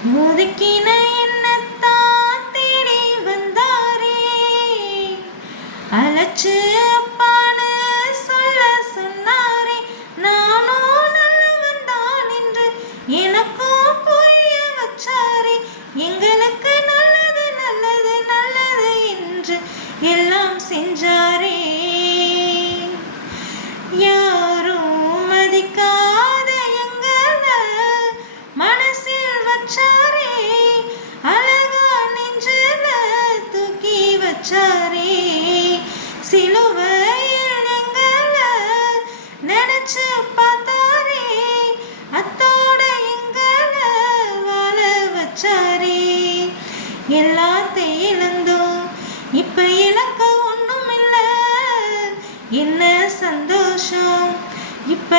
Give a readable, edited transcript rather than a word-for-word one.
ஒதுக்கின என்னத்தான் தேடி வந்தாரே, அழைச்சு அப்பான்னு சொல்ல சொன்னாரே. நானும் நல்லவன் தான் என்று எனக்கும் புரிய வச்சாரே. எங்களுக்கு நல்லது நல்லது நல்லது என்று எல்லாம் செஞ்சாரே. யாரும் மதிக்காத எங்களை மனசில் வச்சாரே. அழகா நெஞ்சில தூக்கி வச்சாரே. சிலுவையில் எங்களை நினைச்சு பார்த்தாரே. அத்தோட எங்களை வாழ வச்சாரே. எல்லாத்தையும் இழந்தோம், இப்ப இழக்க ஒண்ணும் இல்ல. என்ன சந்தோஷம் இப்ப